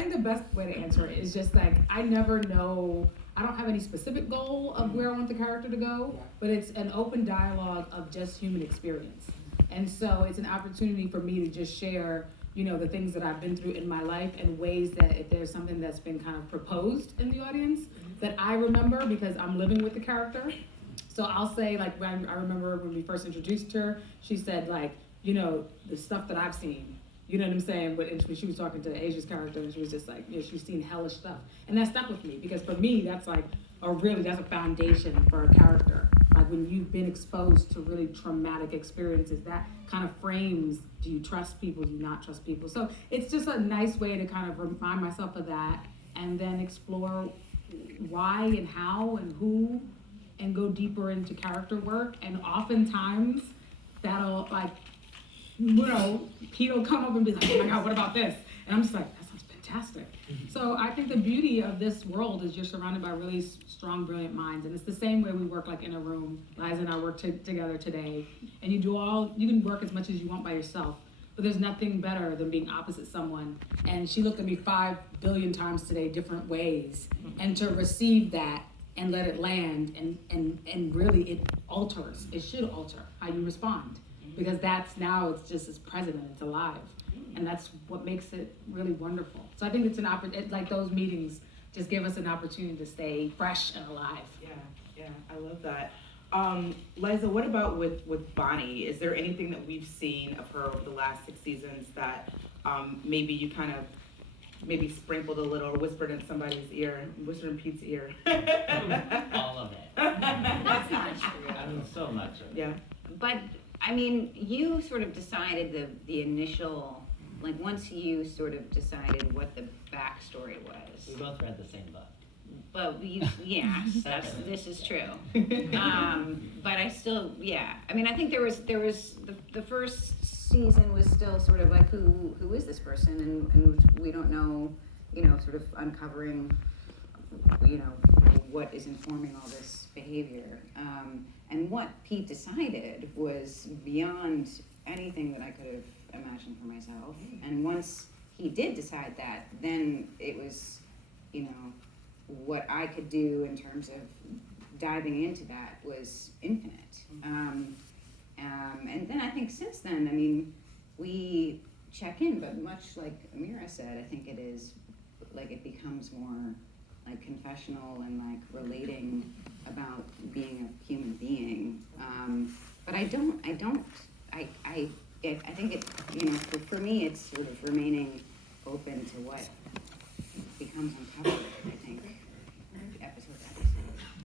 think the best way to answer it is just like, I never know, I don't have any specific goal of where I want the character to go, but it's an open dialogue of just human experience. And so it's an opportunity for me to just share, you know, the things that I've been through in my life and ways that if there's something that's been kind of proposed in the audience that I remember because I'm living with the character. So I'll say, like, when I remember when we first introduced her, she said, like, you know, the stuff that I've seen, you know what I'm saying? But when she was talking to Asia's character, and she was just like, you know, she's seen hellish stuff. And that stuck with me, because for me, that's like, that's a foundation for a character. Like, when you've been exposed to really traumatic experiences, that kind of frames, do you trust people, do you not trust people? So it's just a nice way to kind of remind myself of that, and then explore why and how and who, and go deeper into character work. And oftentimes, that'll, like, you know, Pete will come up and be like, oh my God, what about this? And I'm just like, that sounds fantastic. So I think the beauty of this world is you're surrounded by really strong, brilliant minds. And it's the same way we work, like, in a room. Liza and I work together today. And you can work as much as you want by yourself, but there's nothing better than being opposite someone. And she looked at me 5 billion times today, different ways. And to receive that and let it land, and really it should alter how you respond. Because it's just as present and it's alive. And that's what makes it really wonderful. So I think it's like those meetings just give us an opportunity to stay fresh and alive. Yeah, I love that. Liza, what about with Bonnie? Is there anything that we've seen of her over the last 6 seasons that maybe you kind of maybe sprinkled a little or whispered in somebody's ear, whispered in Pete's ear? All of it. That's not true. I mean, so much of it. Yeah. But, I mean, you sort of decided the initial, like, once you sort of decided what the backstory We was. both read the same book. But yes, this is true. But I still, yeah. I mean, I think there was the first season was still sort of like, who is this person? And we don't know, you know, sort of uncovering, you know, what is informing all this behavior. And what Pete decided was beyond anything that I could have imagined for myself. And once he did decide that, then it was, you know, what I could do in terms of diving into that was infinite. And then I think since then, I mean, we check in, but much like Amira said, I think it is, like, it becomes more like confessional and like relating about being a human being. But I think it, you know, for me, it's sort of remaining open to what becomes uncovered.